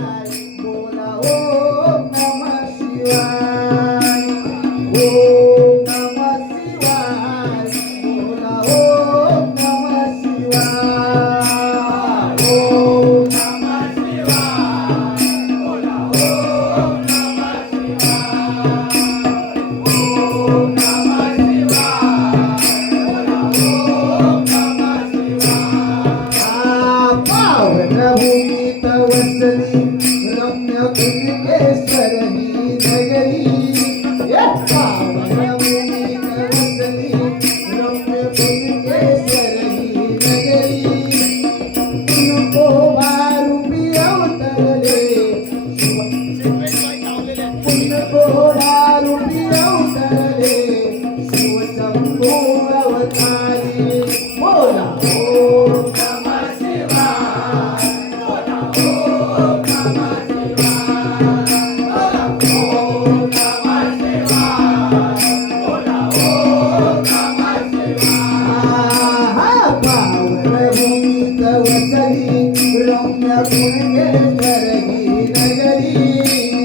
बोला ओम नमः शिवाय. ओम नमः शिवाय. बोला ओम नमः शिवाय. ओम नमः शिवाय. बोला ओम नमः शिवाय. ओम नमः शिवाय. बोला ओम नमः शिवाय. पावनभूमीत वसली रम्य कुणकेश्वर ही नगरी. पावनभूमीत वसली रम्य कुणकेश्वर ही नगरी. नको भारूपी अवतरले नको भारूपी अवतरले शिवशंभो अवतारी. बोला ओम नमः शिवाय. बोला ओम नमः शिवाय. बोला ओम नमः शिवाय. बोला ओम नमः शिवाय. पावनभूमीत वसली रम्य कुणकेश्वर ही नगरी.